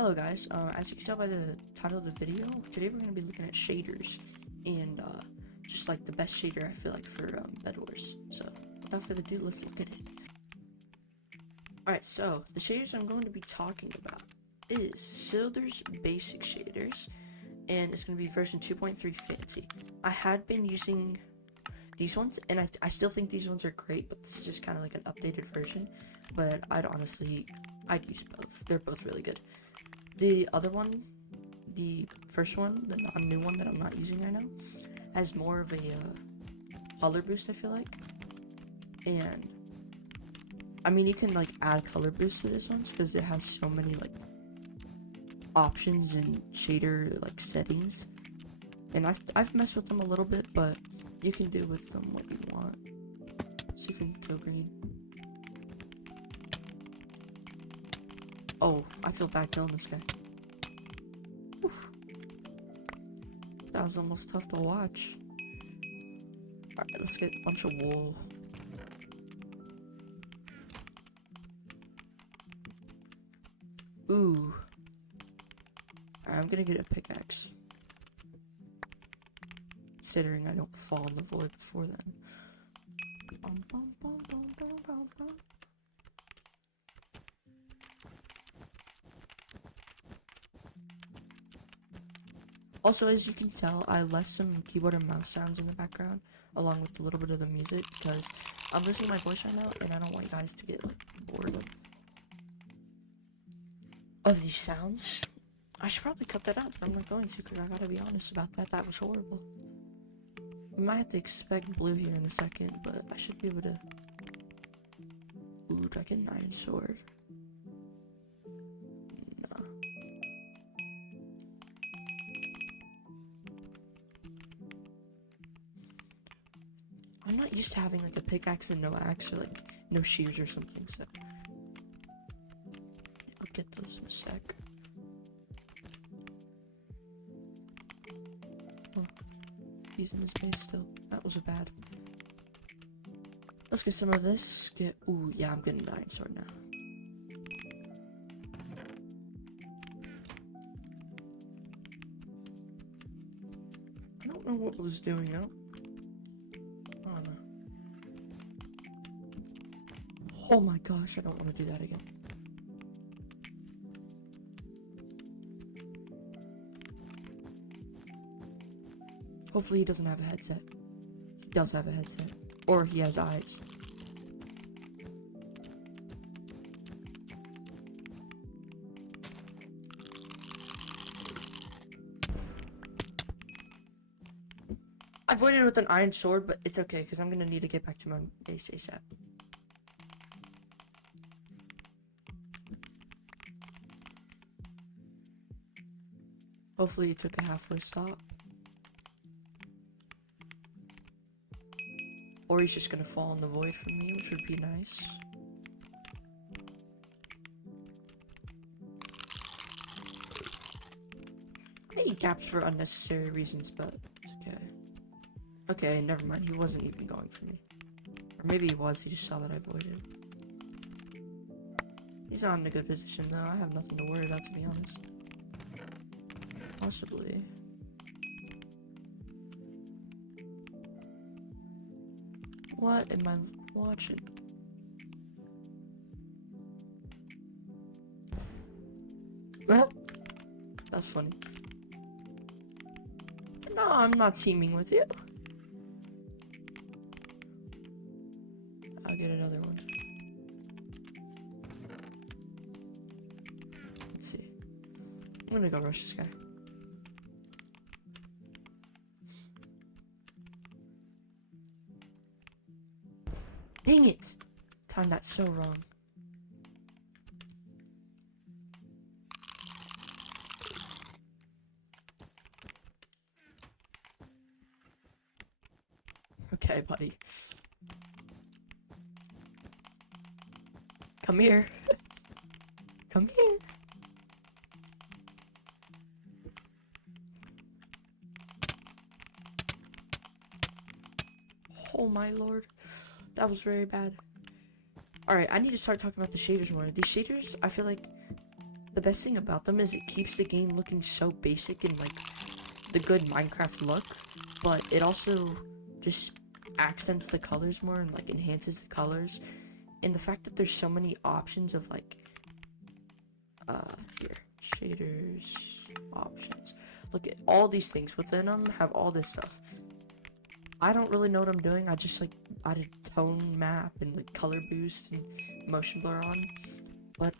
Hello guys, as you can tell by the title of the video, today we're going to be looking at shaders, and just like the best shader I feel like for Bedwars. So without further ado, let's look at it. Alright, so the shaders I'm going to be talking about is Silder's basic shaders, and it's going to be version 2.3 fancy. I had been using these ones, and I still think these ones are great, but this is just kind of like an updated version, but I'd use both. They're both really good. The other one, the first one, the non-new one that I'm not using right now, has more of a color boost, I feel like. And I mean, you can like add color boost to this one because it has so many like options and shader like settings. And I've messed with them a little bit, but you can do with them what you want. Let's see if we can go green. Oh, I feel bad killing this guy. Oof. That was almost tough to watch. Alright, let's get a bunch of wool. Ooh. Alright, I'm gonna get a pickaxe. Considering I don't fall in the void before then. Bum, bum, bum, bum, bum, bum, bum. Also, as you can tell, I left some keyboard and mouse sounds in the background, along with a little bit of the music, because I'm losing my voice right now, and I don't want you guys to get, like, bored of these sounds. I should probably cut that out, but I'm not going to, because I gotta be honest about that. That was horrible. We might have to expect blue here in a second, but I should be able to... Ooh, do I get an iron sword? No. I'm not used to having like a pickaxe and no axe, or like no shears or something, so I'll get those in a sec. Oh, he's in his base still. That was a bad. Let's get some of this. Ooh, yeah, I'm getting an iron sword now. I don't know what Blue's doing now. Oh no. Oh my gosh, I don't want to do that again. Hopefully he doesn't have a headset. He does have a headset. Or he has eyes. I avoided with an iron sword, but it's okay, because I'm going to need to get back to my base ASAP. Hopefully he took a halfway stop. Or he's just going to fall in the void from me, which would be nice. I eat gaps for unnecessary reasons, but it's okay. Okay, never mind. He wasn't even going for me. Or maybe he was. He just saw that I avoided. He's not in a good position, though. I have nothing to worry about, to be honest. Possibly. What am I watching? Well, that's funny. No, I'm not teaming with you. I'll get another one. Let's see. I'm gonna go rush this guy. Dang it! Timed that so wrong. Okay, buddy. Come here. Come here. Oh my lord. That was very bad. Alright, I need to start talking about the shaders more. These shaders, I feel like the best thing about them is it keeps the game looking so basic and like the good Minecraft look, but it also just accents the colors more and like enhances the colors. And the fact that there's so many options of like here, shaders, options. Look at all these things within them have all this stuff. I don't really know what I'm doing. I just like added tone map and like color boost and motion blur on, but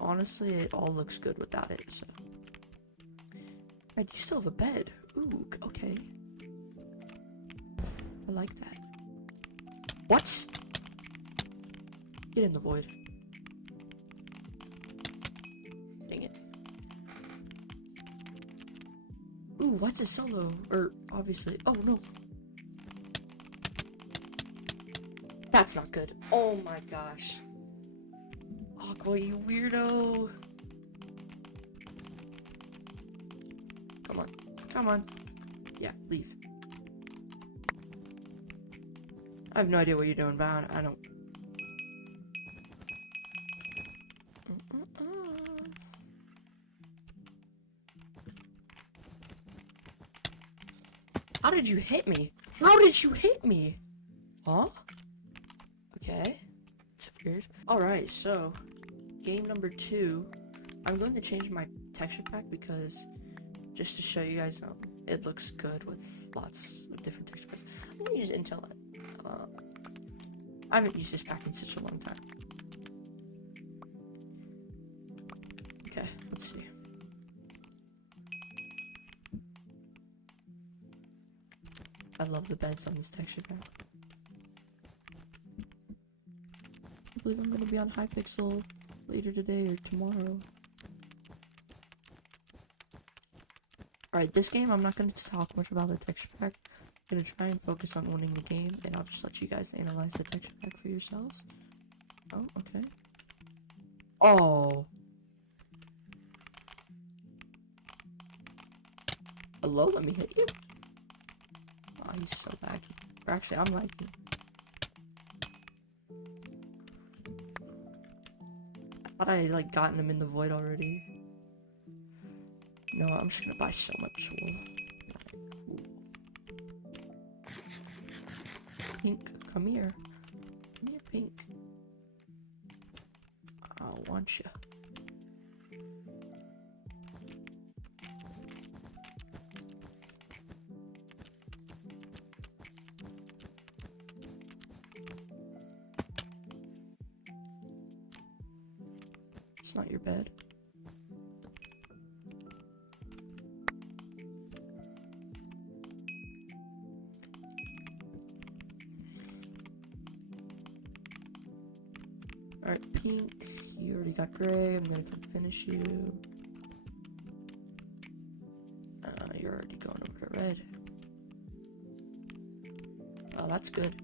honestly it all looks good without it. So right, you still have a bed. Ooh, okay, I like that. What? Get in the void. Dang it. Ooh, what's a solo? Or obviously, oh no, that's not good. Oh my gosh. Aqua, you weirdo. Come on. Come on. Yeah, leave. I have no idea what you're doing, but I don't. How did you hit me? How did you hit me? Huh? Okay. It's weird. Alright, so game number 2. I'm going to change my texture pack because just to show you guys it looks good with lots of different texture packs. I'm gonna use Intel. I haven't used this pack in such a long time. Okay, let's see. I love the beds on this texture pack. I believe I'm gonna be on Hypixel later today or tomorrow. Alright, this game I'm not gonna talk much about the texture pack. I'm gonna try and focus on winning the game, and I'll just let you guys analyze the texture pack for yourselves. Oh, okay. Oh. Hello, let me hit you. Oh, he's so laggy. Or actually, I'm laggy. I thought I had like gotten him in the void already. No, I'm just gonna buy so much wool. Pink, come here. Come here, Pink. I want you. It's not your bed. Alright, Pink, you already got gray. I'm gonna come finish you. You're already going over to red. Oh, that's good.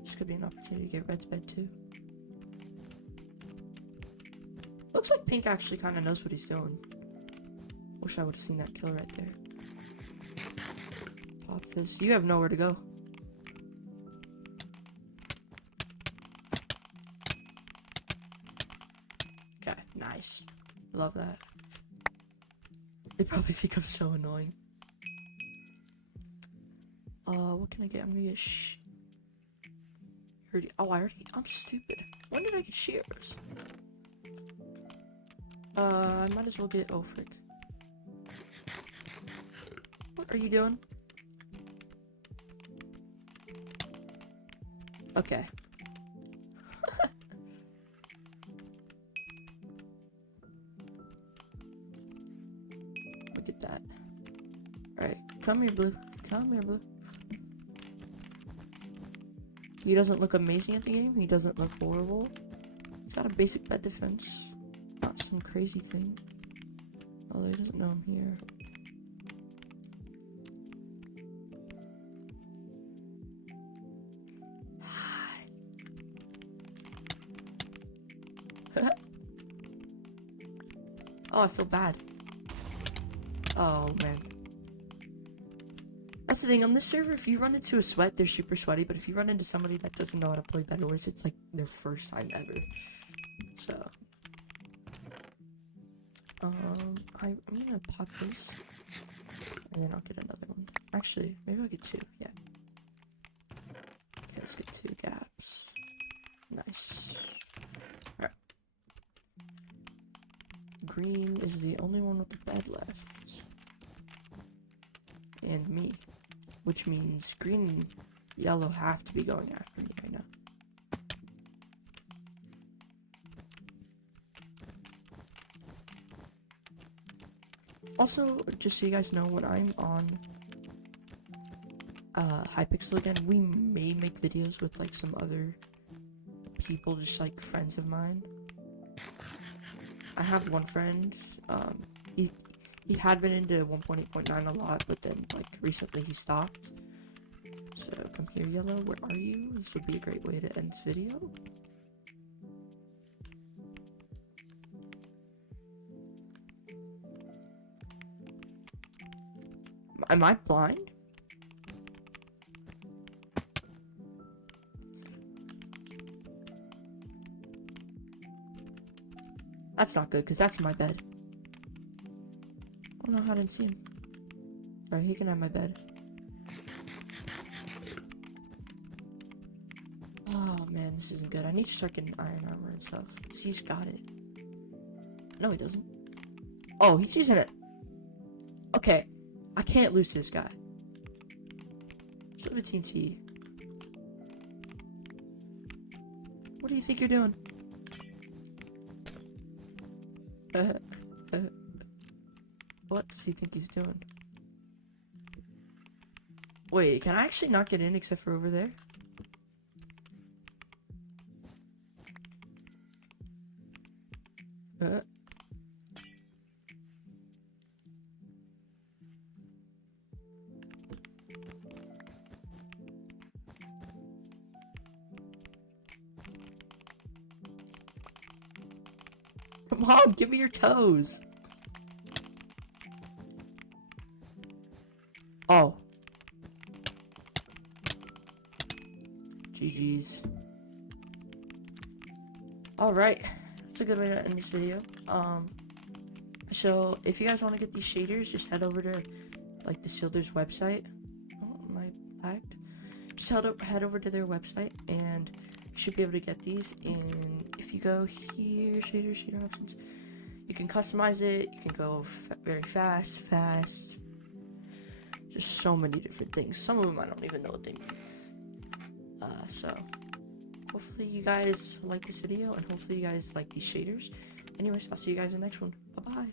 This could be an opportunity to get red's bed too. Looks like Pink actually kind of knows what he's doing. Wish I would have seen that kill right there. Pop this. You have nowhere to go. Okay, nice. Love that. They probably think I'm so annoying. What can I get? I'm gonna get I'm stupid. When did I get shears? I might as well get frick. What are you doing? Okay. Look at that. Alright, come here, Blue. Come here, Blue. He doesn't look amazing at the game. He doesn't look horrible. He's got a basic bed defense. Not some crazy thing. Although he doesn't know I'm here. Hi. Oh, I feel bad. Oh, man. That's the thing, on this server, if you run into a sweat, they're super sweaty, but if you run into somebody that doesn't know how to play Bedwars, it's like their first time ever. So. I'm gonna pop this, and then I'll get another one. Actually, maybe I'll get two. Yeah. Okay, let's get 2 gaps. Nice. Alright. Green is the only one with the bed left. And me. Which means green and yellow have to be going after me right now. Also, just so you guys know, when I'm on Hypixel again, we may make videos with like some other people, just like friends of mine. I have one friend, he had been into 1.8.9 a lot, but then like recently he stopped. So come here, Yellow, where are you? This would be a great way to end this video. Am I blind? That's not good, because that's my bed. Oh no, I didn't see him. Sorry, he can have my bed. Oh man, this isn't good. I need to start getting iron armor and stuff. He's got it. No, he doesn't. Oh, he's using it. Okay, I can't lose this guy. Sort of a TNT. What do you think you're doing? What does he think he's doing? Wait, can I actually not get in except for over there? Come on, give me your toes. Oh. GG's. Alright. That's a good way to end this video. So if you guys want to get these shaders, just head over to like the Sealder's website. Oh, my lagged. Just head over to their website and you should be able to get these. And if you go here, shader options, you can customize it. You can go very fast, just so many different things. Some of them I don't even know what they mean. So hopefully you guys like this video, and hopefully you guys like these shaders. Anyways, I'll see you guys in the next one. Bye bye.